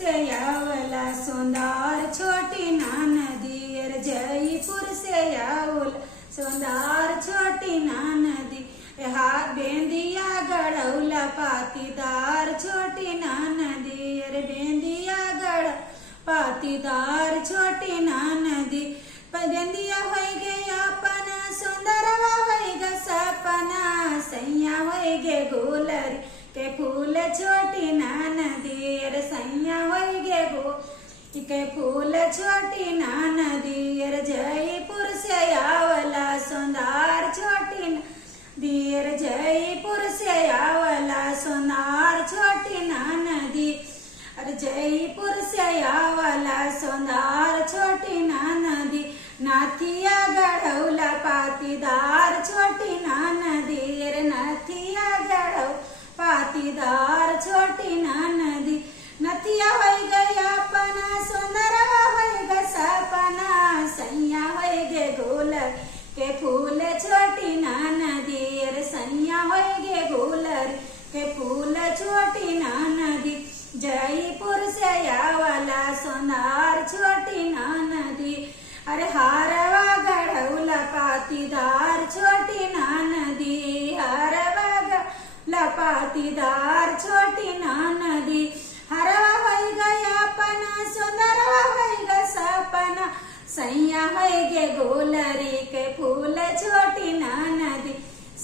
से यावला सुंदर छोटी ना नदी अरे जयपुर से यावला सुंदर छोटी ना नदी हाथ बेंदिया गढ़ौला पातीदार छोटी ना नदी अरे बेंदिया गढ़ पातीदार छोटी ना नदी बेंदिया हो गया अपना सुंदरवा हो ग सपना सैया हो गे गुलरी के फूल छोटी ना नदी अरे सैया हो गे गो के फूल छोटी ना नदी अरे जयपुर से आवला सुंदर छोटी दीर जयपुर से आवला सुंदर छोटी ना नदी अरे जयपुर से आवला सुंदर छोटी ना नदी नाथिया गढ़ौला पातीदार छोटी ना नदी अरे नाथिया गढ़ौ पातीदार छोटी ना नदी नथिया हो गया अपना सुंदर हो ग सपना सैया हो गे गोलर के फूल छोटी ना नदी अरे सैया हो गे गोलर के फूल छोटी ना नदी जयपुर से आवला सुंदर छोटी ना नदी अरे हारवा गढ़ौला पातीदार छोटी ना नदी हारवा गढ़ौला पातीदार छोटी ना नदी हरवा हो गया अपना सुंदरवा हो ग सपना सैया हो गे गोलरी के फूल छोटी ना नदी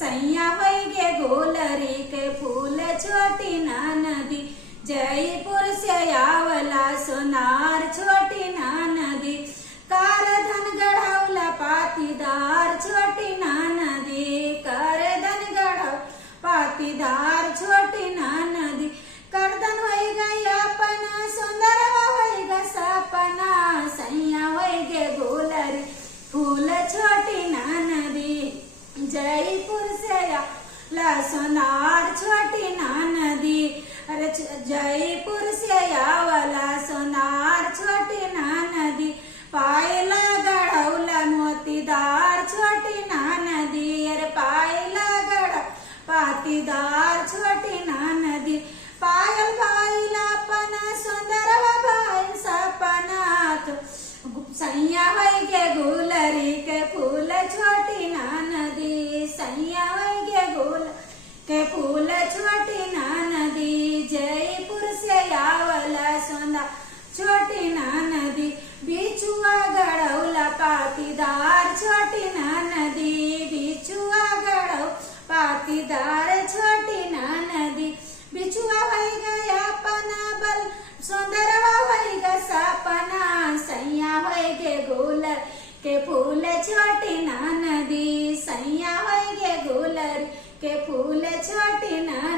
सैया हो गे गोलरी के फूल छोटी ना नदी जयपुर से आवला सुनार छोटी ना नदी कार धन गढ़ौला पातीदार छोटी ना नदी कर धन गढ़ौ पातीदार छोटी ना नदी करदन हो गई अपना सुंदर हो ग सपना सैया हो गे गोलरी फूल छोटी ना नदी जयपुर से ला सुनार छोटी ना नदी अरे जयपुर से आवला सुनार छोटी ना नदी पायला गढ़ौला मोतीदार छोटी ना नदी अरे पायला गढ़ पातीदार छोटी ना नदी पायल भाईला अपना सुंदर भाई सपना सैया हो गे गुलरी के फूल छोटी ना नदी सैया हो गे गुल के फूल छोटी ना नदी जयपुर से आवला सुंदर छोटी ना नदी बिछुआ गढ़ौला पातीदार छोटी ना नदी बिछुआ गढ़ौ पातीदार छोटी ना नदी बिछुआ हो गया अपना बल सुंदरवा हो ग सपना सैया हो गे गोलर के फूल छोटी ना नदी सैया हो गे गोलर के फूल छोटी ना